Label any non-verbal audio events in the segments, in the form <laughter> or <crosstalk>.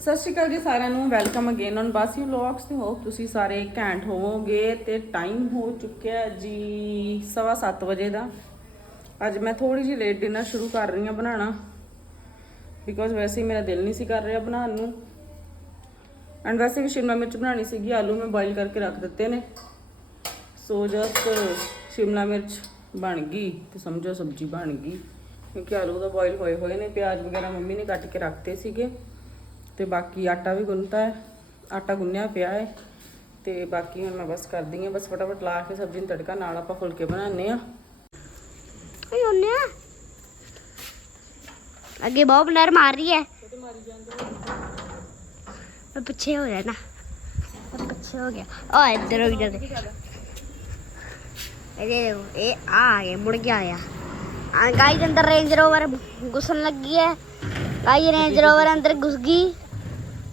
ਸਤਿ ਸ਼੍ਰੀ ਅਕਾਲ ਜੀ ਸਾਰਿਆਂ ਨੂੰ welcome again on Basi vlogs ਤੇ ਹੋਪ ਤੁਸੀਂ ਸਾਰੇ ਘੈਂਟ ਹੋਵੋਗੇ ਤੇ ਟਾਈਮ ਹੋ ਚੁੱਕਿਆ ਜੀ 7:30 ਵਜੇ ਦਾ। ਅੱਜ ਮੈਂ ਥੋੜੀ ਜਿਹੀ ਲੇਟ ਡਿਨਰ ਸ਼ੁਰੂ ਕਰ ਰਹੀ ਹਾਂ ਬਣਾਉਣਾ। ਬਿਕੋਜ਼ ਵੈਸੇ ਹੀ ਮੇਰਾ ਦਿਲ ਨਹੀਂ ਸੀ ਕਰ ਰਿਹਾ ਬਣਾਉਣ ਨੂੰ। ਐਂਡ ਵੈਸੇ ਵੀ ਸ਼ਿਮਲਾ ਮਿਰਚ ਬਣਾਉਣੀ ਸੀਗੀ, ਆਲੂ ਮੈਂ ਬੋਇਲ ਕਰਕੇ ਰੱਖ ਦਿੱਤੇ ਨੇ। ਸੋ ਜਸਟ ਸ਼ਿਮਲਾ ਮਿਰਚ ਬਣ ਗਈ ਤੇ ਸਮਝੋ ਸਬਜ਼ੀ ਬਣ ਗਈ। ਕਿਉਂਕਿ ਆਲੂ ਦਾ ਬੋਇਲ ਹੋਏ ਹੋਏ ਨੇ, ਪਿਆਜ਼ ਵਗੈਰਾ ਮੰਮੀ ਨੇ ਕੱਟ ਕੇ ਰੱਖਤੇ ਸੀਗੇ। ਤੇ ਬਾਕੀ ਆਟਾ ਵੀ ਗੁੰਨਤਾ ਹੈ, ਆਟਾ ਗੁੰਨਿਆ ਪਿਆ ਹੈ ਤੇ ਬਾਕੀ ਹੁਣ ਮੈਂ ਬਸ ਕਰਦੀ ਹਾਂ, ਬਸ ਫਟਾਫਟ ਲਾ ਕੇ ਸਬਜ਼ੀ ਨੂੰ ਤੜਕਾ, ਨਾਲ ਆਪਾਂ ਫੁਲਕੇ ਬਣਾਉਣੇ ਆ ਕੋਈ ਹੁੰਨੇ ਅੱਗੇ ਬਹੁਤ ਬਲਰ ਮਾਰ ਰਹੀ ਹੈ। ਮੈਂ ਪਿੱਛੇ ਹੋ ਰਿਹਾ ਨਾ ਪਿੱਛੇ ਹੋ ਗਿਆ। ਆ ਇੱਧਰ ਹੋ ਗਿਆ ਇਹ ਇਹ ਆ ਗਿਆ, ਮੁੜ ਕੇ ਆਇਆ। ਆ ਗਾਈ ਦੇ ਅੰਦਰ ਰੇਂਜ ਰੋਵਰ ਗੁੱਸਣ ਲੱਗੀ ਹੈ। ਗਾਈ ਰੇਂਜ ਰੋਵਰ ਅੰਦਰ ਘੁਸ ਗਈ।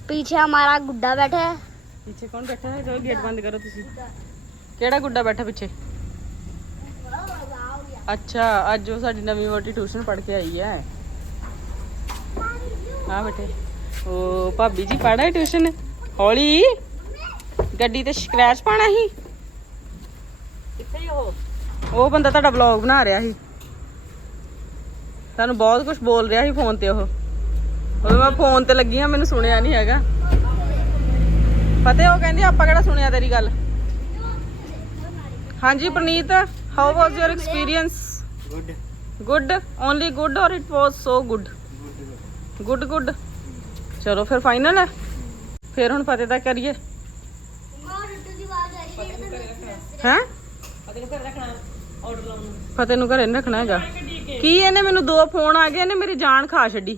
पीछे हमारा गुड्डा बैठा है ਪਿੱਛੇ ਕੌਣ ਬੈਠਾ ਹੈ ਚਲੋ ਗੇਟ ਬੰਦ ਕਰੋ ਤੁਸੀਂ ਕਿਹੜਾ ਗੁੱਡਾ ਬੈਠਾ ਪਿੱਛੇ ਅੱਛਾ ਅੱਜ ਉਹ ਸਾਡੀ ਨਵੀਂ ਮੋਟੀ ਟਿਊਸ਼ਨ ਪੜ੍ਹ ਕੇ ਆਈ ਹੈ ਆ ਬੈਠੇ ਉਹ ਭਾਬੀ ਜੀ ਪੜ੍ਹਾ ਟਿਊਸ਼ਨ ਹੌਲੀ ਗੱਡੀ ਤੇ ਸਕ੍ਰੈਚ ਪਾਣਾ ਸੀ ਕਿੱਥੇ ਉਹ ਉਹ ਬੰਦਾ ਤੁਹਾਡਾ ਵਲੌਗ ਬਣਾ ਰਿਹਾ ਸੀ ਤੁਹਾਨੂੰ ਬਹੁਤ ਕੁਝ ਬੋਲ ਰਿਹਾ ਸੀ ਫੋਨ ਤੇ ਉਹ ਉਦੋਂ ਮੈਂ ਫੋਨ ਤੇ ਲੱਗੀ ਆ ਮੈਨੂੰ ਸੁਣਿਆ ਨਹੀਂ ਹੈਗਾ। ਫਤਿਹ ਉਹ ਕਹਿੰਦੀ ਆਪਾਂ ਕਿਹੜਾ ਸੁਣਿਆ ਤੇਰੀ ਗੱਲ? ਹਾਂਜੀ Praneet how was your experience good good only good ਔਰ it was so good good good ਚਲੋ ਫਿਰ ਫਾਈਨਲ ਹੈ। ਫਿਰ ਹੁਣ ਫਤਿਹ ਦਾ ਕਰੀਏ। ਹੈ? ਫਤਿਹ ਨੂੰ ਘਰੇ ਨੀ ਰੱਖਣਾ ਹੈਗਾ। ਕੀ ਇਹਨੇ ਮੈਨੂੰ ਦੋ ਫੋਨ ਆ ਗਏ ਇਹਨੇ ਮੇਰੀ ਜਾਨ ਖਾ ਛੱਡੀ।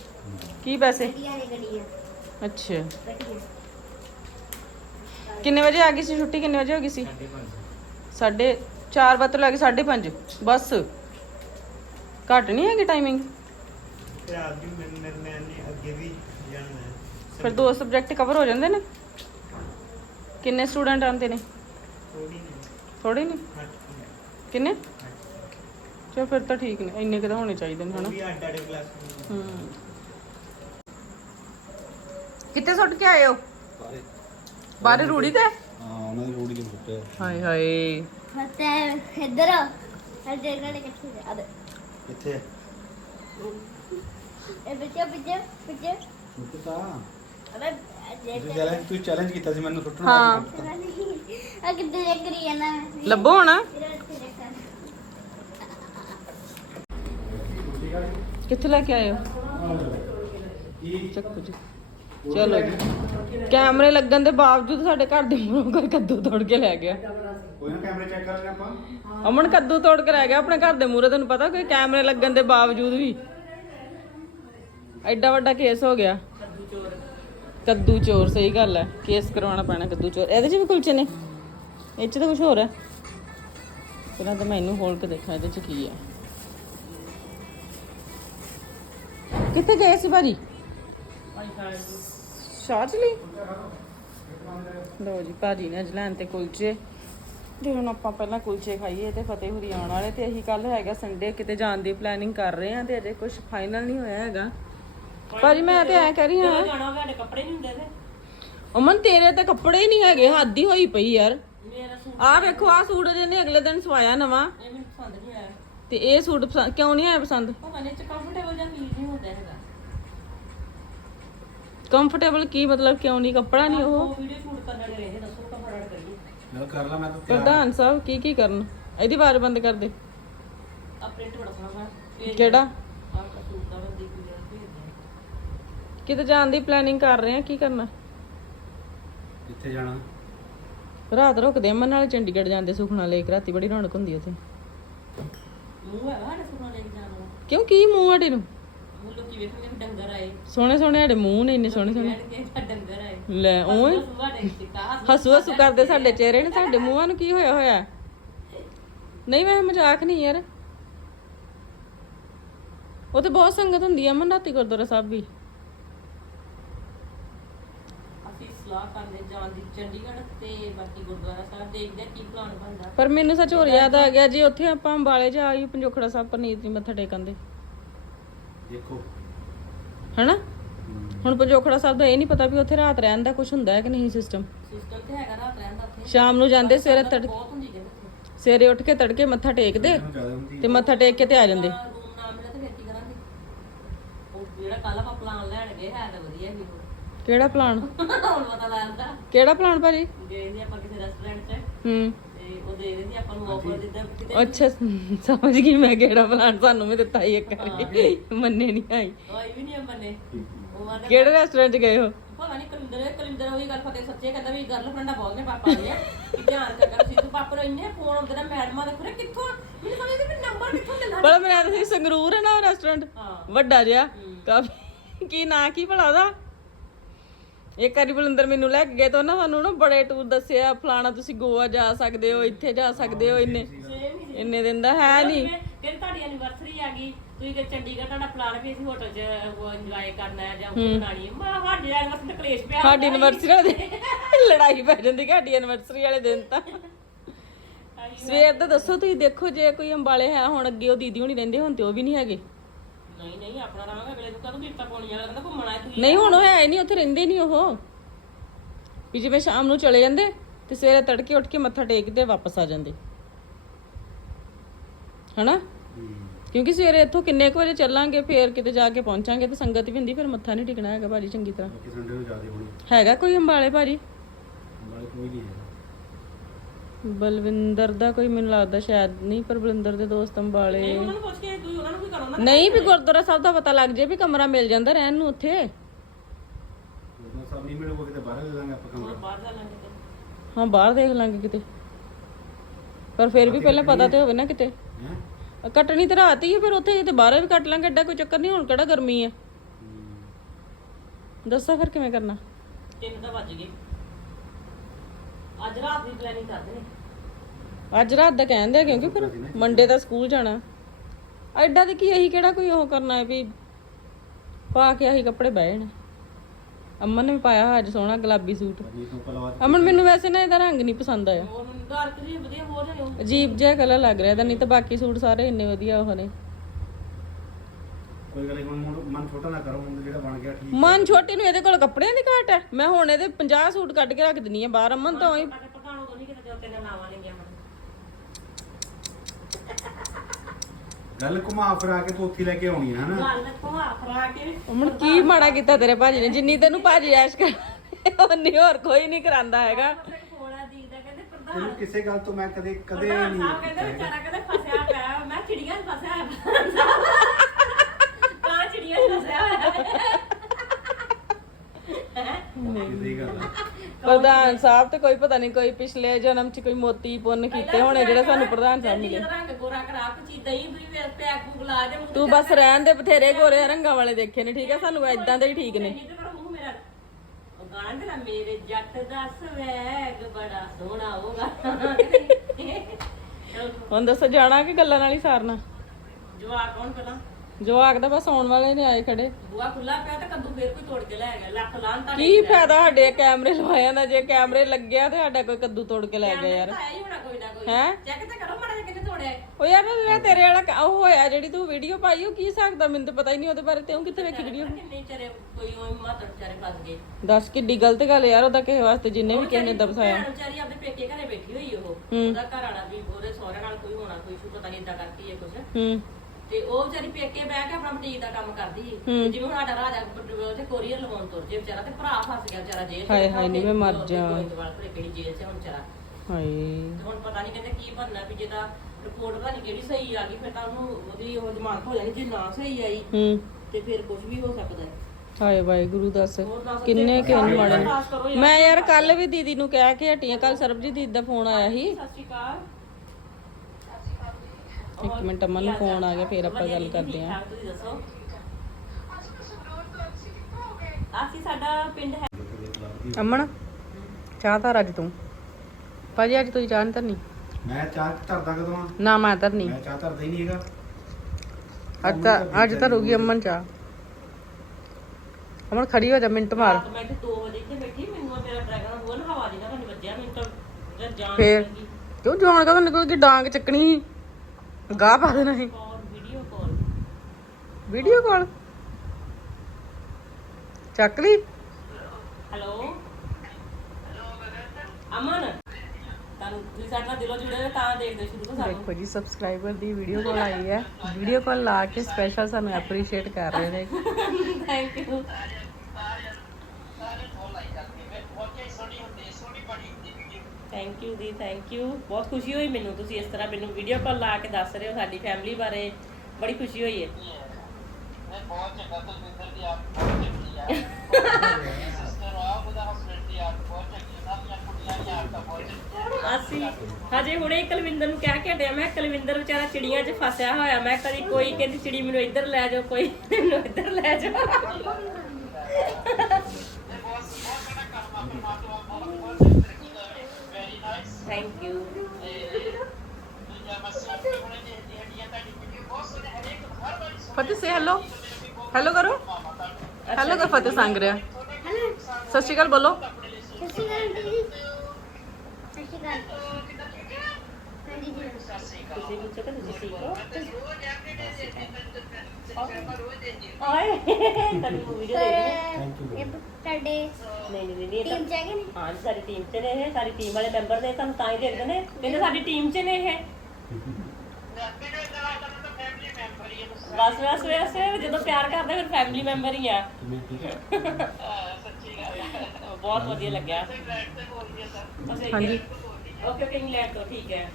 ਕੀ ਪੈਸੇ ਗੱਡੀਆਂ ਨੇ ਗੱਡੀਆਂ ਅੱਛਾ ਗੱਡੀਆਂ ਕਿੰਨੇ ਵਜੇ ਆ ਗਈ ਸੀ ਛੁੱਟੀ ਕਿੰਨੇ ਵਜੇ ਹੋ ਗਈ ਸੀ ਸਾਢੇ 4 ਵਜੇ ਤੋਂ ਲੈ ਕੇ 5:30 ਬਸ ਘੱਟ ਨਹੀਂ ਹੈਗੀ ਟਾਈਮਿੰਗ ਤੇ ਆਦਮੀ ਮੈਨੂੰ ਮੈਂ ਮੈਂ ਨੇ ਅੱਗੇ ਵੀ ਜਾਣਾ ਹੈ ਫਿਰ ਦੋ ਸਬਜੈਕਟ ਕਵਰ ਹੋ ਜਾਂਦੇ ਨੇ ਕਿੰਨੇ ਸਟੂਡੈਂਟ ਆਉਂਦੇ ਨੇ ਥੋੜੀ ਨਹੀਂ ਥੋੜੇ ਨਹੀਂ ਹਟ ਕਿੰਨੇ ਚਲ ਫਿਰ ਤਾਂ ਠੀਕ ਨੇ ਇੰਨੇ ਕਿਦਾ ਹੋਣੇ ਚਾਹੀਦੇ ਨੇ ਹਨਾ ਵੀ ਅੱਡ ਅੱਡ ਕਲਾਸ ਹੂੰ ਕਿੱਥੇ ਸੁੱਟ ਕੇ ਆਏ ਹੋ? ਬਾਹਰ। ਰੂੜੀ ਤੇ? ਹਾਂ ਉਹਨਾਂ ਦੀ ਰੂੜੀ ਦੇ ਫੁੱਟੇ ਹਾਏ ਹਾਏ। ਫਤੇ ਇੱਧਰ ਹਜੇ ਗੜੇ ਕਿੱਥੇ ਜਾ ਅਬੇ ਕਿੱਥੇ? ਇਹ ਪਿੱਛੇ ਪਿੱਛੇ ਪਿੱਛੇ ਫੁੱਟ ਤਾਂ ਅਬੇ ਜੇ ਤੁਸੀਂ ਚੈਲੰਜ ਤੁਸੀਂ ਚੈਲੰਜ ਕੀਤਾ ਸੀ ਮੈਨੂੰ ਸੁੱਟਣ ਹਾਂ। ਆ ਕਿੱਥੇ ਦੇਖ ਰਹੀ ਹੈ ਨਾ ਲੱਭੋ ਹੁਣ ਕਿੱਥੇ ਲੈ ਕੇ ਆਏ ਹੋ? ਚੱਕੋ ਜੀ ਚਲੋ ਜੀ। ਕੈਮਰੇ ਲੱਗਣ ਦੇ ਬਾਵਜੂਦ ਸਾਡੇ ਘਰ ਦੇ ਮੂਹਰੋਂ ਕੋਈ ਕੱਦੂ ਤੋੜ ਕੇ ਲੈ ਗਿਆ। ਕੋਈ ਨਾ ਕੈਮਰੇ ਚੈੱਕ ਕਰ ਲੈਣਾ ਆਪਾਂ। ਅਮਨ ਕੱਦੂ ਤੋੜ ਕੇ ਲੈ ਗਿਆ ਆਪਣੇ ਘਰ ਦੇ ਮੂਹਰੇ ਤੈਨੂੰ ਪਤਾ ਕੋਈ ਕੈਮਰੇ ਲੱਗਣ ਦੇ ਬਾਵਜੂਦ ਵੀ। ਐਡਾ ਵੱਡਾ ਕੇਸ ਹੋ ਗਿਆ। ਕੱਦੂ ਚੋਰ ਸਹੀ ਗੱਲ ਹੈ। ਕੇਸ ਕਰਵਾਉਣਾ ਪੈਣਾ ਕੱਦੂ ਚੋਰ। ਇਹਦੇ ਚ ਵੀ ਕੁਲਚੇ ਨੇ? ਇਹ ਚ ਤਾਂ ਕੁਝ ਹੋਰ ਹੈ। ਪਹਿਲਾਂ ਤਾਂ ਮੈਂ ਇਹਨੂੰ ਖੋਲ ਕੇ ਦੇਖਾਂ ਇਹਦੇ ਚ ਕੀ ਹੈ। ਕਿੱਥੇ ਗਏ ਸੀ ਭਾਜੀ? ਸ਼ਾਹ ਚ ਲਈ? ਲੋ ਜੀ ਭਾਜੀ ਨੇ ਅੱਜ ਲੈਣ ਤੇ ਕੁਲਚੇ। ਤੇ ਹੁਣ ਆਪਾਂ ਪਹਿਲਾਂ ਕੁਲਚੇ ਖਾਈਏ ਤੇ ਫਤਿਹ ਹੁਰੀ ਆਉਣ ਵਾਲੇ ਤੇ ਅਸੀਂ ਕੱਲ ਹੈਗਾ ਸੰਡੇ ਕਿਤੇ ਜਾਣ ਦੀ ਪਲੈਨਿੰਗ ਕਰ ਰਹੇ ਹਾਂ ਤੇ ਅਜੇ ਕੁਝ ਫਾਈਨਲ ਨਹੀਂ ਹੋਇਆ ਹੈਗਾ। ਭਾਜੀ ਮੈਂ ਤੇ ਐ ਕਰੀ ਹਾਂ। ਜਾਣਾ ਸਾਡੇ ਕੱਪੜੇ ਨਹੀਂ ਹੁੰਦੇ ਤੇ। ਅਮਨ ਤੇਰੇ ਤੇ ਕੱਪੜੇ ਹੀ ਨਹੀਂ ਹੈਗੇ ਹੱਦ ਹੀ ਹੋਈ ਪਈ ਯਾਰ। ਆ ਵੇਖੋ ਆ ਸੂਟ ਜਿਹਨੇ ਅਗਲੇ ਦਿਨ ਸਵਾਇਆ ਨਵਾਂ। ਇਹ ਮੈਨੂੰ ਪਸੰਦ ਨਹੀਂ ਆਇਆ। ਤੇ ਇਹ ਸੂਟ ਪਸੰਦ ਕਿਉਂ ਨਹੀਂ ਆਇਆ ਪਸੰਦ? ਕੰਫਰਟੇਬਲ ਕੀ ਮਤਲਬ ਕਿਉਂ ਨਹੀਂ ਕੱਪੜਾ ਨਹੀਂ ਉਹ? ਨਾਲ ਕਰ ਲਾ ਮੈਂ ਤਾਂ ਪ੍ਰਧਾਨ ਸਾਹਿਬ ਕੀ ਕੀ ਕਰਨ? ਇਹਦੀ ਆਵਾਜ਼ ਬੰਦ ਕਰ ਦੇ। ਕਿਹੜਾ? ਕਿਤੇ ਜਾਣ ਦੀ ਪਲੈਨਿੰਗ ਕਰ ਰਹੇ ਆ ਕੀ ਕਰਨਾ? ਕਿੱਥੇ ਜਾਣਾ? ਰਾਤ ਰੁਕਦੇ ਅਮਨ ਨਾਲ ਚੰਡੀਗੜ੍ਹ ਜਾਂਦੇ ਸੁਖਣਾ ਲੇਕ ਰਾਤੀ ਬੜੀ ਰੌਣਕ ਹੁੰਦੀ ਉੱਥੇ। ਕਿਉਂ ਕੀ ਮੂੰਹ ਆੜੇ ਨੂੰ ਲੋਕੀ ਵੇਖਣਗੇ ਵੀ ਡੰਗਰ ਆਏ। ਸੋਹਣੇ ਸੋਹਣੇ ਸਾਡੇ ਮੂੰਹ ਨੇ ਇੰਨੇ ਸੋਹਣੇ ਸੋਹਣੇ। ਕਹਿਣਗੇ ਡੰਗਰ ਆਏ। ਲੈ ਓਏ। ਹਸੂ ਹਸੂ ਕਰਦੇ ਸਾਡੇ ਚਿਹਰੇ ਨੇ ਸਾਡੇ ਮੂੰਹਾਂ ਨੂੰ ਕੀ ਹੋਇਆ ਹੋਇਆ? ਨਹੀਂ ਵੈਸੇ ਮਜ਼ਾਕ ਨਹੀਂ ਯਾਰ। ਉਹ ਤੇ ਬਹੁਤ ਸੰਗਤ ਹੁੰਦੀ ਆ ਅਮਨ ਰਾਤੀ ਗੁਰਦੁਆਰਾ ਸਾਹਿਬ ਵੀ। ਅਸੀਂ ਸਲਾਹ ਕਰਦੇ ਜਾਣ ਦੀ ਚੰਡੀਗੜ੍ਹ ਤੇ ਬਾਕੀ ਗੁਰਦੁਆਰਾ ਸਾਹਿਬ ਦੇਖਦੇ ਹਾਂ ਕੀ ਪਲਾਨ ਬਣਦਾ। ਪਰ ਮੈਨੂੰ ਸੱਚ ਹੋਰ ਯਾਦ ਆ ਗਿਆ ਜੇ ਉੱਥੇ ਆਪਾਂ ਅੰਬਾਲੇ ਜਾ ਆਈ ਪੰਜੋਖੜਾ ਸਾਹਿਬ ਪਰਨੀਤ ਜੀ ਮੱਥਾ ਟੇਕਣ ਦੇ। ਦੇਖੋ। ਹਨਾ? ਹੁਣ ਪੰਜੋਖੜਾ ਸਾਹਿਬ ਦਾ ਇਹ ਨਹੀਂ ਪਤਾ ਵੀ ਉੱਥੇ ਰਾਤ ਰਹਿਣ ਦਾ ਕੁਝ ਹੁੰਦਾ ਹੈ ਕਿ ਨਹੀਂ ਸਿਸਟਮ ਸਿਸਟਮ ਤੇ ਹੈਗਾ ਰਾਤ ਰਹਿਣ ਦਾ ਉੱਥੇ। ਸ਼ਾਮ ਨੂੰ ਜਾਂਦੇ ਸਵੇਰੇ ਤੜ ਬਹੁਤ ਹੁੰਦੀ ਜਗ੍ਹਾ ਉੱਥੇ। ਸਵੇਰੇ ਉੱਠ ਕੇ ਤੜਕੇ ਮੱਥਾ ਟੇਕਦੇ ਤੇ ਮੱਥਾ ਟੇਕ ਕੇ ਤੇ ਆ ਜਾਂਦੇ। ਰੂਮ ਨਾ ਮਿਲਿਆ ਤੇ ਫਿਰ ਕੀ ਕਰਾਂਗੇ? ਉਹ ਜਿਹੜਾ ਕੱਲ ਆਪਾਂ ਪਲਾਨ ਲੈਣ ਗਏ ਹੈ ਤਾਂ ਵਧੀਆ ਸੀ ਉਹ। ਕਿਹੜਾ ਪਲਾਨ <laughs> ਹੁਣ ਪਤਾ ਲੱਗਦਾ। ਕਿਹੜਾ ਪਲਾਨ ਭਾਜੀ? ਗਏ ਸੀ ਆਪਾਂ ਕਿਸੇ ਰੈਸਟੋਰੈਂਟ 'ਚ। ਹੂੰ। ਉਹ ਦੇ ਰਹੇ ਸੀ ਆਪਾਂ ਨੂੰ ਆਫਰ ਦਿੱਤਾ ਵੀ ਕਿਤੇ ਅੱਛਾ ਸਮਝ ਗਈ ਮੈਂ ਕਿਹੜਾ ਪਲਾਨ ਸਾਨੂੰ ਵੀ ਦਿੱਤਾ ਹੀ ਇੱਕ ਵਾਰੀ। ਮੰਨੇ ਨਹੀਂ ਆਈ। ਆਈ ਵੀ ਨਹੀਂ ਬੰਨੇ ਉਹ ਮਾਰ ਕਿਹੜੇ ਰੈਸਟੋਰੈਂਟ 'ਚ ਗਏ ਹੋ? ਪਤਾ ਨਹੀਂ ਕਲਿੰਦਰ ਕਲਿੰਦਰ ਉਹੀ ਗੱਲ ਫਤਿਹ ਸੱਚੇ ਕਹਿੰਦਾ ਵੀ ਗਰਲ ਫਰੈਂਡਾ ਬਹੁਤ ਨੇ ਪਾਪਾ ਦੇ ਕਿ ਧਿਆਨ ਰੱਖਿਆ ਸੀ ਤੂੰ ਪਾਪਾ ਨੂੰ ਇੰਨੇ ਫੋਨ ਆਉਂਦੇ ਨੇ ਮੈਡਮਾਂ ਦੇ ਖਰੇ ਕਿੱਥੋਂ ਆ? ਮੈਨੂੰ ਸਮਝ ਨਹੀਂ ਨੰਬਰ ਕਿੱਥੋਂ ਮਿਲਣਾ ਬੜਾ ਮੈਂ ਸੀ ਸੰਗਰੂਰ ਹੈ ਨਾ ਰੈਸਟੋਰੈਂਟ ਵੱਡਾ ਜਿਹਾ। ਕਾਫੀ ਕੀ ਨਾਂ ਕੀ ਭਲਾ ਉਹਦਾ? ਇੱਕ ਵਾਰੀ ਬਲਿੰਦਰ ਮੈਨੂੰ ਲੈ ਕੇ ਗਏ ਤਾਂ ਉਹਨਾਂ ਸਾਨੂੰ ਨਾ ਬੜੇ ਟੂਰ ਦੱਸਿਆ ਫਲਾਣਾ ਤੁਸੀਂ ਗੋਆ ਜਾ ਸਕਦੇ ਹੋ ਇੱਥੇ ਜਾ ਸਕਦੇ ਹੋ ਇੰਨੇ ਇੰਨੇ ਦਿਨ ਦਾ ਹੈ ਨਹੀਂ ਕਹਿੰਦੇ ਤੁਹਾਡੀ ਐਨੀਵਰਸਰੀ ਆ ਗਈ ਤੁਸੀਂ ਕਿ ਚੰਡੀਗੜ੍ਹ ਤੁਹਾਡਾ ਪਲਾਨ ਵੀ ਅਸੀਂ ਹੋਟਲ 'ਚ ਇੰਜੋਏ ਕਰਨਾ ਹੈ ਜਾਂ ਉਹ ਬਣਾਣੀ ਹੈ। ਮੈਂ ਸਾਡੀ ਐਨੀਵਰਸਰੀ ਤੇ ਕਲੇਸ਼ ਪਿਆ ਸਾਡੀ ਐਨਵਰਸਰੀ ਦਿਨ ਲੜਾਈ ਪੈ ਜਾਂਦੀ ਸਾਡੀ ਐਨਵਰਸਰੀ ਵਾਲੇ ਦਿਨ ਤਾਂ। ਸਵੇਰ ਦਾ ਦੱਸੋ ਤੁਸੀਂ ਦੇਖੋ ਜੇ ਕੋਈ ਅੰਬਾਲੇ ਹੈ ਹੁਣ ਅੱਗੇ ਉਹ ਦੀਦੀ ਹੁਣੀ ਰਹਿੰਦੇ ਹੁਣ ਤੇ ਉਹ ਵੀ ਨਹੀਂ ਹੈਗੇ। ਨਹੀਂ ਨਹੀਂ ਆਪਣਾ ਰਹਾਂਗੇ ਅਗਲੇ ਨੂੰ ਕਦੋਂ ਦਿੱਤਾ ਪਾਉਣੀ ਵਾਲਾ ਕਹਿੰਦਾ ਘੁੰਮਣਾ ਹੈ ਤੁਸੀਂ ਨਹੀਂ ਹੁਣ ਉਹ ਹੈ ਨਹੀਂ ਉੱਥੇ ਰਹਿੰਦੇ ਨਹੀਂ ਉਹ। ਵੀ ਜਿਵੇਂ ਸ਼ਾਮ ਨੂੰ ਚਲੇ ਜਾਂਦੇ ਤੇ ਸਵੇਰੇ ਤੜਕੇ ਉੱਠ ਕੇ ਮੱਥਾ ਟੇਕਦੇ ਵਾਪਸ ਆ ਜਾਂਦੇ। ਹਨਾ? ਕਿਉਂਕਿ ਸਵੇਰੇ ਇੱਥੋਂ ਕਿੰਨੇ ਕੁ ਵਜੇ ਚੱਲਾਂਗੇ ਫੇਰ ਕਿਤੇ ਜਾ ਕੇ ਪਹੁੰਚਾਂਗੇ ਤੇ ਸੰਗਤ ਵੀ ਹੁੰਦੀ ਫਿਰ ਮੱਥਾ ਨਹੀਂ ਟਿਕਣਾ ਹੈਗਾ ਭਾਜੀ ਚੰਗੀ ਤਰ੍ਹਾਂ। ਕਿ ਸੰਡੇ ਨੂੰ ਜ਼ਿਆਦਾ ਹੋਣੀ। ਹੈਗਾ ਕੋਈ ਅੰਬਾਲੇ ਭਾਜੀ? ਬਾਈ ਕੋਈ ਨਹੀਂ ਹੈ ਬਲਵਿੰਦਰ ਦਾ ਕੋਈ ਮੈਨੂੰ ਲੱਗਦਾ ਸ਼ਾਇਦ ਨਹੀਂ ਪਰ ਬਲਵਿੰਦਰ ਦੇ ਦੋਸਤ ਅੰਬਾਲੇ ਉਹਨਾਂ ਨੂੰ ਪੁੱਛ ਕੇ ਤੁਸੀਂ ਉਹਨਾਂ ਨੂੰ ਕੋਈ ਕਰੋ ਨਾ ਨਹੀਂ ਵੀ ਗੁਰਦੁਆਰਾ ਸਾਹਿਬ ਦਾ ਪਤਾ ਲੱਗ ਜੇ ਵੀ ਕਮਰਾ ਮਿਲ ਜਾਂਦਾ ਰਹਿਣ ਨੂੰ ਉੱਥੇ। ਉਹਨਾਂ ਸਭ ਨਹੀਂ ਮਿਲੂਗਾ ਕਿਤੇ ਬਾਹਰ ਦੇ ਦਾਂਗੇ ਆਪਾਂ ਕਮਰਾ। ਬਾਹਰ ਜਾ ਲਾਂਗੇ ਤੇ ਹਾਂ ਬਾਹਰ ਦੇਖ ਲਾਂਗੇ ਕਿਤੇ। ਪਰ ਫਿਰ ਵੀ ਪਹਿਲਾਂ ਪਤਾ ਤੇ ਹੋਵੇ ਨਾ ਕਿਤੇ। ਹੈ? ਕੱਟਣੀ ਤੇ ਰਾਤ ਹੀ ਹੈ ਫਿਰ ਉੱਥੇ ਤੇ ਬਾਹਰ ਵੀ ਕੱਟ ਲਾਂਗੇ ਐਡਾ ਕੋਈ ਚੱਕਰ ਨਹੀਂ ਹੁਣ ਕਿਹੜਾ ਗਰਮੀ ਹੈ। ਦੱਸੋ ਫਿਰ ਕਿਵੇਂ ਕਰਨਾ? ਤਿੰਨ ਤਾਂ ਵੱਜ ਗਏ। ਅੱਜ ਰਾਤ ਦੀ ਪਲੈਨਿੰਗ ਕਰਦੇ ਨੇ। ਅੱਜ ਰਾਤ ਦਾ ਕਹਿੰਦੇ ਆ ਕਿਉਂਕਿ ਫਿਰ ਮੰਡੇ ਦਾ ਸਕੂਲ ਜਾਣਾ। ਐਡਾ ਤੇ ਕੀ ਇਹੀ ਕਿਹੜਾ ਕੋਈ ਉਹ ਕਰਨਾ ਹੈ ਵੀ ਪਾ ਕੇ ਆਹੀ ਕੱਪੜੇ ਬਹਿ ਜਾਣੇ। ਅਮਨ ਨੇ ਵੀ ਪਾਇਆ ਅੱਜ ਸੋਹਣਾ ਗੁਲਾਬੀ ਸੂਟ। ਤੋਂ ਅਮਨ ਮੈਨੂੰ ਵੈਸੇ ਨਾ ਇਹਦਾ ਰੰਗ ਨਹੀਂ ਪਸੰਦ ਆਇਆ। ਉਹ ਡਾਰਕ ਜੀ ਵਧੀਆ ਹੋ ਰਹੇ ਹੋ ਅਜੀਬ ਜਿਹਾ ਕਲਰ ਲੱਗ ਰਿਹਾ ਇਹਦਾ ਨਹੀਂ ਤਾਂ ਬਾਕੀ ਸੂਟ ਸਾਰੇ ਇੰਨੇ ਵਧੀਆ ਉਹ ਨੇ। ਕੋਈ ਗੱਲ ਮਨ ਛੋਟਾ ਨਾ ਕਰੋ ਮੁੰਡਾ ਜਿਹੜਾ ਬਣ ਗਿਆ ਠੀਕ ਮਨ ਛੋਟੀ ਨੂੰ ਇਹਦੇ ਕੋਲ ਕੱਪੜਿਆਂ ਦੀ ਘਾਟ ਹੈ। ਮੈਂ ਹੁਣ ਇਹਦੇ 50 ਸੂਟ ਕੱਢ ਕੇ ਰੱਖ ਦਿੰਨੀ ਆ ਬਾਹਰ। ਅਮਨ ਤਾਂ ਉਹੀ ਪਕਾਣੋ ਤੋਂ ਨਹੀਂ ਕਿਤੇ ਜੋ ਤੇਰੇ ਨਾਵਾਂ ਨਹੀਂ ਗਿਆ ਗੱਲ ਘੁਮਾ ਫਿਰਾ ਕੇ ਤੂੰ ਉੱਥੇ ਲੈ ਕੇ ਆਉਣੀ ਹੈ ਹਨਾ? ਗੱਲ ਕੋਹਾ ਫਰਾ ਕੇ। ਅਮਨ ਕੀ ਮਾੜਾ ਕੀਤਾ ਤੇਰੇ ਭਾਜੀ ਨੇ? ਜਿੰਨੀ ਤੈਨੂੰ ਭਾਜੀ ਐਸ਼ ਕਰ ਉਨੀ ਹੋਰ ਕੋਈ ਨਹੀਂ ਕਰਾਂਦਾ ਹੈਗਾ। ਕੋਲਾ ਕਹਿੰਦੇ ਪ੍ਰਧਾਨ ਤੈਨੂੰ ਕਿਸੇ ਗੱਲ ਤੋਂ ਮੈਂ ਕਦੇ ਕਦੇ ਪ੍ਰਧਾਨ ਨਹੀਂ ਸਾਹਿਬ ਕਹਿੰਦੇ ਵਿਚਾਰਾ ਕਹਿੰਦੇ ਫਸਿਆ ਪਿਆ ਮੈਂ ਚਿੜੀਆਂ 'ਚ ਫਸਿਆ ਹੋਇਆ ਕਾਂ ਚਿੜੀਆਂ 'ਚ ਫਸਿਆ ਹੋਇਆ ਗੱਲ ਪ੍ਰਧਾਨ ਸਾਹਿਬ ਤੇ ਕੋਈ ਪਤਾ ਨਹੀਂ ਕੋਈ ਪਿਛਲੇ ਜਨਮ ਚ ਕੋਈ ਮੋਤੀ ਪੁੰਨ ਕੀਤੇ ਹੋਣੇ ਜਿਹੜੇ ਸਾਨੂੰ ਪ੍ਰਧਾਨ ਸਾਹਿਬ ਮਿਲੇ ਦਹੀਂ ਵੀ ਮੇਰੇ ਪੈਕ ਪੂਕ ਲਾ ਦੇ ਮੂੰਹ ਤੂੰ ਬਸ ਰਹਿਣ ਦੇ ਬਥੇਰੇ ਗੋਰੇ ਰੰਗਾਂ ਵਾਲੇ ਦੇਖੇ ਨੇ ਠੀਕ ਹੈ? ਸਾਨੂੰ ਐਦਾਂ ਦੇ ਹੀ ਠੀਕ ਨੇ। ਤੇ ਪਰ ਮੂੰਹ ਮੇਰਾ। ਉਹ ਗਾਣਾ ਤੇਰਾ ਮੇਰੇ ਜੱਟ ਦਾ ਸਵੈਗ ਬੜਾ ਸੋਹਣਾ ਹੋਗਾ ਹੁਣ ਦੱਸੋ ਜਾਣਾ ਕਿ ਗੱਲਾਂ ਨਾਲ ਹੀ ਸਾਰਨਾ? ਜਵਾਕ ਕੌਣ ਪਹਿਲਾਂ। ਜਵਾਕ ਦਾ ਬਸ ਆਉਣ ਵਾਲੇ ਨੇ ਆਏ ਖੜੇ। ਬੂਆ ਖੁੱਲਾ ਪਿਆ ਤੇ ਕੱਦੂ ਫੇਰ ਕੋਈ ਤੋੜ ਕੇ ਲੈ ਗਿਆ ਲੱਖ ਲਾਂ ਤਾਂ ਕੀ ਫਾਇਦਾ ਸਾਡੇ ਕੈਮਰੇ ਲਵਾਇਆ ਦਾ? ਜੇ ਕੈਮਰੇ ਲੱਗਿਆ ਤੇ ਸਾਡਾ ਕੋਈ ਕੱਦੂ ਤੋੜ ਕੇ ਲੈ ਗਿਆ ਯਾਰ। ਆਇਆ ਹੀ ਹੋਣਾ ਕੋਈ ਨਾ ਕੋਈ। ਹੈਂ? ਚੈੱਕ ਤੇ ਕਰੋ ਤੋੜਿਆ ਉਹ ਯਾਰ ਉਹ ਜਿਹੜਾ ਤੇਰੇ ਵਾਲਾ ਕ- ਉਹ ਹੋਇਆ ਜਿਹੜੀ ਤੂੰ ਵੀਡੀਓ ਪਾਈ ਉਹ ਕੀ ਸਕਦਾ ਮੈਨੂੰ ਤਾਂ ਪਤਾ ਹੀ ਨਹੀਂ ਉਹਦੇ ਬਾਰੇ ਤੇ ਉਹ ਕਿੱਥੇ ਵੇਖੀ ਵੀਡੀਓ ਕਿੰਨੇ ਚਿਰ ਕੋਈ ਉਹ ਮਾਤਰ ਵਿਚਾਰੇ ਫਸ ਗਏ। ਦੱਸ ਕਿੱਡੀ ਗਲਤ ਗੱਲ ਯਾਰ ਉਹਦਾ ਕਿਸੇ ਵਾਸਤੇ ਜਿੰਨੇ ਵੀ ਕਿਸੇ ਨੇ ਦਬਸਾਇਆ। ਭੈਣ ਵਿਚਾਰੀ ਆਪਣੇ ਪੇਕੇ ਘਰੇ ਬੈਠੀ ਹੋਈ ਉਹ। ਉਹਦਾ ਘਰ ਵਾਲਾ ਵੀ ਉਹਦੇ ਸਹੁਰੇ ਨਾਲ ਕੋਈ ਹੋਣਾ ਕੋਈ ਪਤਾ ਨਹੀਂ ਇਦਾਂ ਕਰਦੀ ਹੈ ਕੁਝ ਹੂੰ। ਤੇ ਉਹ ਵਿਚਾਰੀ ਪੇਕੇ ਬਹਿ ਕੇ ਆਪਣਾ ਬੁਟੀਕ ਦਾ ਕੰਮ ਕਰਦੀ ਸੀ। ਤੇ ਜਿਵੇਂ ਹੁਣ ਸਾਡਾ ਰਾਜਾ ਤੇ ਕੋਰੀਅਰ ਲਵਾਉਣ ਤੁਰ ਜੇ ਵਿਚਾਰਾ ਤੇ ਭਰਾ ਫਸ ਗਿਆ ਵਿਚਾਰਾ ਜੇਲ੍ਹ 'ਚ ਹਾਏ ਹਾਏ ਨੀ ਮੈਂ ਮਰ ਜਾ। ਗੋਇੰਦਵਾਲ ਘਰੇ ਕਿਹੜੀ ਜੇਲ੍ਹ 'ਚ ਹੁਣ ਵਿਚਾਰਾ। ਹਾਏ। ਤੇ ਹੁਣ ਪਤਾ ਨਹੀਂ ਕਹਿੰਦੇ ਕੀ ਬਣਨਾ ਵੀ ਜਿਹਦਾ ਰਿਪੋਰਟ ਦਾ ਨਹੀਂ ਕਿਹੜੀ ਸਹੀ ਆ ਗਈ ਫਿਰ ਤਾਂ ਉਹਨੂੰ ਉਹਦੀ ਉਹ ਜ਼ਮਾਨਤ ਹੋ ਜਾਣੀ ਜੇ ਨਾ ਸਹੀ ਆਈ ਹੂੰ। ਤੇ ਫਿਰ ਕੁਝ ਵੀ ਹੋ ਸਕਦਾ ਹੈ। ਹਾਏ ਵਾਹਿਗੁਰੂ ਦੱਸ ਕਿੰਨੇ ਕਿੰਨ ਸਾਰੇ ਮਾੜੇ ਅਰਦਾਸ ਕਰੋ ਨੇ। ਯਾਰ। ਮੈਂ ਯਾਰ ਕੱਲ ਵੀ ਦੀਦੀ ਨੂੰ ਕਹਿ ਕੇ ਹਟੀਆਂ ਕੱਲ ਸਰਬਜੀਤ ਦੀਦੀ ਦਾ ਫੋਨ ਆਇਆ ਸੀ। ਸਤਿ ਸ਼੍ਰੀ ਅਕਾਲ। ਇੱਕ ਮਿੰਟ ਅਮਨ ਨੂੰ ਫੋਨ ਆ ਗਿਆ ਫੇਰ ਆਪਾਂ ਗੱਲ ਕਰਦੇ ਆਂ ਤੁਸੀਂ ਦੱਸੋ। ਅਸੀਂ ਸਾਡਾ ਪਿੰਡ ਹੈ। ਅਮਨ ਚਾਹ ਧਰ ਅੱਜ ਤੂੰ। ਭਾਜੀ ਅੱਜ ਤੁਸੀਂ ਚਾਹ ਨਹੀਂ ਧਰਨੀ? ਮੈਂ ਚਾਹ ਧਰਦਾ ਕਦੋਂ ਆ? ਨਾ ਮੈਂ ਧਰਨੀ। ਮੈਂ ਚਾਹ ਧਰਦਾ ਹੀ ਨਹੀਂ ਹੈਗਾ। ਅੱਜ ਤਾਂ ਅੱਜ ਧਰੂਗੀ ਅਮਨ ਚਾਹ। ਅਮਨ ਖੜੀ ਹੋ ਜਾ ਮਿੰਟ ਮਾਰ। ਰਾਤ ਮੈਂ ਇੱਥੇ 2 ਵਜੇ ਇੱਥੇ ਬੈਠੀ ਮੈਨੂੰ ਆ ਮੇਰਾ ਡਰੈਗਨ ਬੋਲ ਹਵਾ ਜੀ ਨਾਲ ਵੱਜਿਆ ਮੈਨੂੰ ਤਾਂ ਜਦ ਜਾਣ ਫੇਰ? ਕਿਉਂ ਜਾਣ ਕਾ ਨਿਕਲ ਕੇ ਡਾਂਗ ਚੱਕਣੀ ਸੀ। ਗਾਹ ਪਾ ਦੇਣਾ ਸੀ। Call video call video call ਚੱਕ ਲਈ। ਹੈਲੋ ਅਮਨ? ਤੁਹਾਨੂੰ ਤੁਸੀਂ ਸਾਡੇ ਨਾਲ ਦਿਲੋਂ ਜੁੜੇ ਹੋਏ ਤਾਂ ਦੇਖਦੇ ਸ਼ੁਰੂ ਤੋਂ ਸਾਨੂੰ। ਦੇਖੋ ਜੀ ਸਬਸਕ੍ਰਾਈਬਰ ਦੀ ਵੀਡੀਓ ਕਾਲ ਆਈ ਹੈ। ਵੀਡੀਓ ਕਾਲ ਲਾ ਕੇ ਸਪੈਸ਼ਲ ਸਾਨੂੰ ਐਪਰੀਸ਼ੀਏਟ ਕਰ ਰਹੇ ਨੇ। ਥੈਂਕ ਯੂ ਥੈਂਕ ਯੂ ਦੀ ਥੈਂਕ ਯੂ ਬਹੁਤ ਖੁਸ਼ੀ ਹੋਈ ਮੈਨੂੰ ਤੁਸੀਂ ਇਸ ਤਰ੍ਹਾਂ ਮੈਨੂੰ ਵੀਡੀਓ ਕਾਲ ਲਾ ਕੇ ਦੱਸ ਰਹੇ ਹੋ ਸਾਡੀ ਫੈਮਿਲੀ ਬਾਰੇ। ਬੜੀ ਖੁਸ਼ੀ ਹੋਈ ਹੈ। <laughs> ਅਸੀਂ ਹਜੇ ਹੁਣੇ ਕੁਲਵਿੰਦਰ ਨੂੰ ਕਹਿ ਕੇ ਹਟਿਆ ਮੈਂ ਕਿਹਾ, ਕੁਲਵਿੰਦਰ ਵਿਚਾਰਾ ਚਿੜੀਆਂ 'ਚ ਫਸਿਆ ਹੋਇਆ ਮੈਂ ਕਿਹਾ, ਕਦੀ ਕੋਈ ਕਹਿੰਦੀ ਚਿੜੀ ਮੈਨੂੰ ਇੱਧਰ ਲੈ ਜਾਓ ਕੋਈ ਮੈਨੂੰ ਇੱਧਰ ਲੈ ਜਾਓ। Thank you Fateh say hello hello ਕਰੋ। ਹੈਲੋ ਕਰ ਫਤਿਹ ਸੰਗ ਰਿਹਾ। ਸਤਿ ਸ਼੍ਰੀ ਅਕਾਲ ਬੋਲੋ। ਵੀਡੀਓ ਦੇ ਪਰ ਇਹ ਤੁਹਾਡੇ ਨਹੀਂ ਨਹੀਂ ਨਹੀਂ ਇਹ ਤਾਂ ਟੀਮ ਚ ਹੈਗੇ ਨੇ ਹਾਂ ਜੀ, ਸਾਡੀ ਟੀਮ 'ਚ ਨੇ ਇਹ ਸਾਡੀ ਟੀਮ ਵਾਲੇ ਮੈਂਬਰ ਨੇ ਤੁਹਾਨੂੰ ਤਾਂ ਹੀ ਦੇਖਦੇ ਨੇ ਕਹਿੰਦੇ ਸਾਡੀ ਟੀਮ 'ਚ ਨੇ ਇਹ ਬਸ ਬਸ ਬਸ ਜਦੋਂ ਪਿਆਰ ਕਰਦੇ ਫਿਰ ਫੈਮਿਲੀ ਮੈਂਬਰ ਹੀ ਆ ਠੀਕ ਹੈ ਬਹੁਤ ਵਧੀਆ ਲੱਗਿਆ ਹਾਂਜੀ। ਓਕੇ ਓਕੇ ਇੰਗਲੈਂਡ ਤੋਂ ਠੀਕ ਹੈ।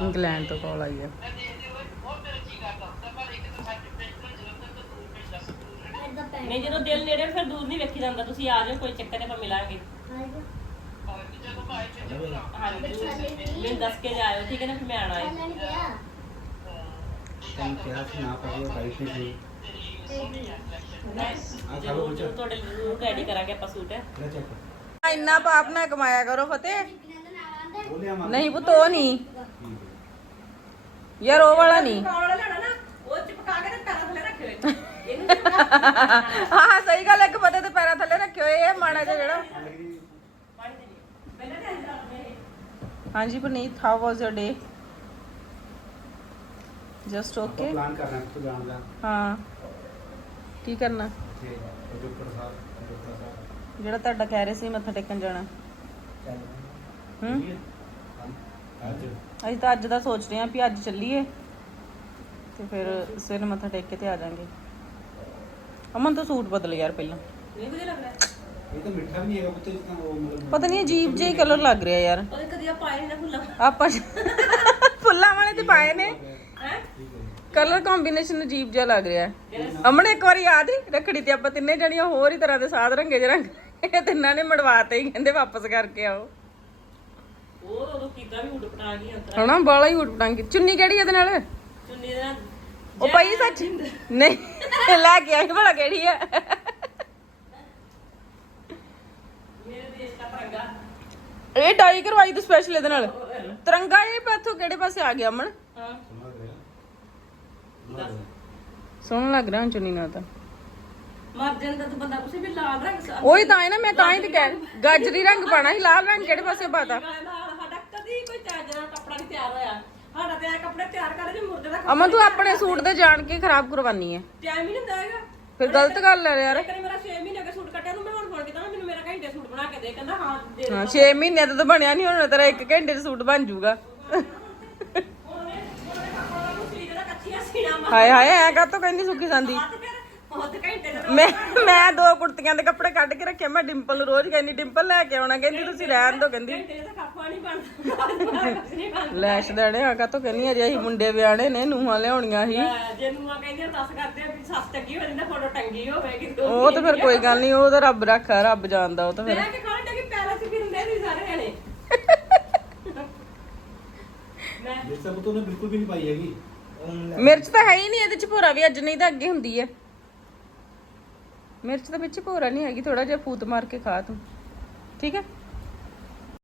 ਇੰਗਲੈਂਡ ਤੋਂ ਕਾਲ ਆਈ ਹੈ। ਨਹੀਂ ਜਦੋਂ ਦਿਲ ਨੇੜੇ ਫਿਰ ਦੂਰ ਨਹੀਂ ਵੇਖੀ ਜਾਂਦਾ। ਤੁਸੀਂ ਆ ਜਾਓ ਕੋਈ ਚੱਕਰ ਨਹੀਂ ਆਪਾਂ ਮਿਲਾਂਗੇ। ਹਾਂਜੀ ਮੈਨੂੰ ਦੱਸ ਕੇ ਜਾਇਓ ਠੀਕ ਹੈ ਨਾ ਫਿਰ ਮੈਂ ਆਣਾ ਹੈ। ਤੈਨੂੰ ਕਿਹਾ ਸੀ ਨਾ ਪਾਓ ਰਾਈਟ ਤੇ ਚਲੋ। ਬੱਚਾ ਤੁਹਾਡੇ ਲਈ ਜ਼ਰੂਰ ਰੈਡੀ ਕਰਾਂਗੇ ਆਪਾਂ ਸੂਟ। ਲੈ ਚੱਕ। ਇੰਨਾ ਪਾਪ ਨਾ ਕਮਾਇਆ ਕਰੋ ਫਤਿਹ। ਨਹੀਂ ਪੁੱਤ ਉਹ ਨਹੀਂ। ਯਾਰ ਉਹ ਵਾਲਾ ਨਹੀਂ। ਵਾਲਾ ਲੈਣਾ ਨਾ ਉਹ ਚਿਪਕਾ ਕੇ ਤੇ ਪੈਰਾਂ ਥੱਲੇ ਰੱਖਿਓ ਇਹਨੂੰ <laughs> ਹਾਂ ਸਹੀ ਗੱਲ ਹੈ ਕਿ ਤੇ ਪੈਰਾਂ ਥੱਲੇ ਰੱਖਿਓ ਇਹ ਮਾੜਾ ਜਿਹਾ ਜਿਹੜਾ। ਹਾਂਜੀ Puneet how was your day just okay plan ਕਰ ਰਹੇ ਹਾਂ ਕਿੱਥੋਂ ਜਾਣ ਦਾ। ਹਾਂ। ਕੀ ਕਰਨਾ? ਤੇ ਜੋਪਰ ਸਾਹਿਬ ਜੋਪਰ ਸਾਹਿਬ। ਜਿਹੜਾ ਤੁਹਾਡਾ ਕਹਿ ਰਹੇ ਸੀ ਮੱਥਾ ਟੇਕਣ ਜਾਣਾ। ਚੱਲ। ਹੂੰ? ਅੱਜ। ਅਸੀਂ ਤਾਂ ਅੱਜ ਦਾ ਸੋਚ ਰਹੇ ਹਾਂ ਵੀ ਅੱਜ ਚੱਲੀਏ ਤੇ ਫਿਰ ਸਵੇਰ ਮੱਥਾ ਟੇਕ ਕੇ ਤੇ ਆ ਜਾਾਂਗੇ। ਅਮਨ ਤੋਂ ਸੂਟ ਬਦਲ ਯਾਰ ਪਹਿਲਾਂ। ਨਹੀਂ ਵਧੀਆ ਲੱਗਦਾ ਇਹ ਤਾਂ ਮਿੱਠਾ ਵੀ ਨਹੀਂ ਹੈਗਾ ਪੁੱਤੇ ਤਾਂ ਉਹ ਮਤਲਬ ਪਤਾ ਨਹੀਂ ਅਜੀਬ ਜਿਹਾ ਕਲਰ ਲੱਗ ਰਿਹਾ ਯਾਰ। ਉਹਦੇ ਕਦੀ ਆ ਪਾਏ ਨਾ ਫੁੱਲਾ। ਆਪਾਂ ਫੁੱਲਾਂ ਵਾਲੇ ਤੇ ਪਾਏ ਨੇ। ਹੈ। ਕਲਰ ਕੰਬੀਨੇਸ਼ਨ ਅਜੀਬ ਜਿਹਾ ਲੱਗ ਰਿਹਾ ਹੈ। ਅਮਨ ਇੱਕ ਵਾਰੀ ਯਾਦ ਹੀ ਰੱਖੜੀ ਤੇ ਆਪਾਂ ਤਿੰਨੇ ਜਣੀਆਂ ਹੋਰ ਹੀ ਤਰ੍ਹਾਂ ਦੇ ਸਾਧ ਰੰਗੇ ਜਿਹੇ ਰੰਗ ਇਹ ਤਿੰਨਾਂ ਨੇ ਮੜਵਾਤੇ ਹੀ ਕਹਿੰਦੇ ਵਾਪਸ ਕਰਕੇ ਆਓ। ਉਹ ਉਦੋਂ ਕੀਤਾ ਵੀ ਉੱਡ ਪਟਾ ਗਈ ਅੰਤਰਾ ਹਣਾ ਬਾਲਾ ਹੀ ਉਟਪਟਾਂਗੀ ਚੁੰਨੀ ਕਿਹੜੀ ਇਹਦੇ ਨਾਲ? ਚੁੰਨੀ ਦੇ ਨਾਲ ਉਹ ਪਈ ਸੱਚ ਨਹੀਂ ਲੈ ਕੇ ਆਈ ਭਲਾ ਕਿਹੜੀ ਆ। ਮੇਰੇ ਦੇਸ਼ ਦਾ ਤਿਰੰਗਾ ਇਹ ਡਾਈ ਕਰਵਾਈ ਤੂੰ ਸਪੈਸ਼ਲ ਇਹਦੇ ਨਾਲ। ਤਿਰੰਗਾ ਇਹ ਪਾਥੋਂ ਕਿਹੜੇ ਪਾਸੇ ਆ ਗਿਆ ਅਮਨ? ਹਾਂ। ਸੋਹਣਾ ਲੱਗ ਰਿਹਾ ਹੁਣ ਚੁੰਨੀ ਨਾਲ ਤਾਂ। ਮਰ ਜਾਂਦਾ ਤਾਂ ਬੰਦਾ ਕੁਛ ਵੀ ਲਾਲ ਰੰਗ ਸਾ ਉਹੀ ਤਾਂ ਹੈ ਨਾ ਮੈਂ ਤਾਂ ਹੀ ਤੇ ਕਹਿ ਗਾਜਰੀ ਰੰਗ ਪਾਣਾ ਸੀ ਲਾਲ ਰੰਗ ਕਿਹੜੇ ਪਾਸੇ ਪਾਤਾ? ਸਾਡਾ ਕਦੀ ਕੋਈ ਚੱਜ ਨਾਲ ਕੱਪੜਾ ਨਹੀਂ ਤਿਆਰ ਹੋਇਆ। ਸਾਡਾ ਤੇ ਇਹ ਕੱਪੜੇ ਤਿਆਰ ਕਰਦੇ ਜੇ ਮੁਰਦੇ ਦਾ ਅਮਨ ਤੂੰ ਆਪਣੇ ਸੂਟ ਦੇ ਜਾਣ ਕੇ ਖਰਾਬ ਕਰਵਾਨੀ ਹੈ ਟਾਈਮ ਹੀ ਨਹੀਂ ਹੁੰਦਾ ਹੈਗਾ। ਫਿਰ ਗਲਤ ਗੱਲ ਹੈ ਯਾਰ। ਮੇਰਾ 6 ਮਹੀਨੇ ਦਾ ਸੂਟ ਕੱਟਿਆ ਨੂੰ ਮੈਂ ਹੁਣ ਫੋਨ ਕੀਤਾ ਨਾ ਮੈਨੂੰ ਮੇਰਾ ਘੰਟੇ ਸੂਟ ਬਣਾ ਕੇ ਦੇ ਕਹਿੰਦਾ ਹਾਂ ਦੇ ਦੇ ਹਾਂ 6 ਮਹੀਨੇ ਦਾ ਤਾਂ ਬਣਿਆ ਨਹੀਂ ਹੁਣ ਤੇਰਾ 1 ਘੰਟੇ ਚ ਸੂਟ ਬਣ ਜਾਊਗਾ ਉਹਨੇ ਉਹਨੇ ਕੱਪੜਾ ਨੂੰ ਸੀਨੇ ਦਾ ਕੱਚੀਆਂ ਸੀਣਾ ਮਾਰ ਹਾਏ ਹਾਏ ਐ ਕਾਤੋਂ ਕਹਿੰਦੀ ਸੁੱਕੀ ਸੰਦੀ? ਤੇ ਫਿਰ ਬਹੁਤ ਘੰਟੇ ਦਾ ਮੈਂ ਮੈਂ ਦੋ ਕੁੜਤੀਆਂ ਦੇ ਕੱਪੜੇ ਕੱਢ ਕੇ ਰੱਖੇ ਮੈਂ ਡਿੰਪਲ ਨੂੰ ਰੋਜ਼ ਕਹਿੰਦੀ ਡਿੰਪਲ ਲੈ ਕੇ ਆਉਣਾ ਕਹਿੰਦੀ ਤੁਸੀਂ ਰਹਿਣ ਦਿਓ ਕਹਿੰਦੀ। ਘੰਟੇ ਦਾ ਨਹੀਂ ਬਣਦਾ ਨਹੀਂ ਲੈਸ਼ ਦੇਣੇ ਆ ਕਾਤੋਂ ਕਹਿੰਦੀ ਅਜੇ ਅਸੀਂ ਮੁੰਡੇ ਵਿਆਹਣੇ ਨੇ ਨੂੰਹਾਂ ਲਿਆਉਣੀਆਂ ਸੀ। ਜੇ ਨੂੰ ਆ ਕਹਿੰਦੇ ਦੱਸ ਕਰਦੇ ਆ ਵੀ ਸੱਸ ਟੰਗੀ ਹੋ ਜਾਂਦਾ ਫੋਟੋ ਟੰਗੀ ਹੋਵੇਗੀ ਉਹ ਤਾਂ ਫਿਰ ਕੋਈ ਗੱਲ ਨਹੀਂ ਉਹ ਤਾਂ ਰੱਬ ਰੱਖਾ ਰੱਬ ਜਾਣਦਾ ਉਹ ਤਾਂ ਫਿਰ। ਮੈਂ ਕਿ ਖਾਣ ਟੰਗੀ ਪੈਰਾਂ 'ਚ ਫਿਰਦੇ ਸੀ ਸਾਰੇ ਜਣੇ। <laughs> ਮੈਂ ਜਿਸ ਸਭ ਤੋਂ ਉਹਨੇ ਬਿਲਕੁਲ ਵੀ ਨਹੀਂ ਪਾਈ ਹੈਗੀ। ਮਿਰਚ ਤਾਂ ਹੈ ਹੀ ਨਹੀਂ, ਇਹਦੇ ਚ ਭੋਰਾ ਵੀ ਅੱਜ ਨਹੀਂ ਤਾਂ ਅੱਗੇ ਹੁੰਦੀ ਹੈ ਮਿਰਚ ਤਾਂ ਵਿੱਚ ਭੋਰਾ ਨਹੀਂ ਹੈਗੀ ਥੋੜਾ ਜਿਹਾ ਫੂਤ ਮਾਰ ਕੇ ਖਾ ਤੂੰ। ਠੀਕ ਹੈ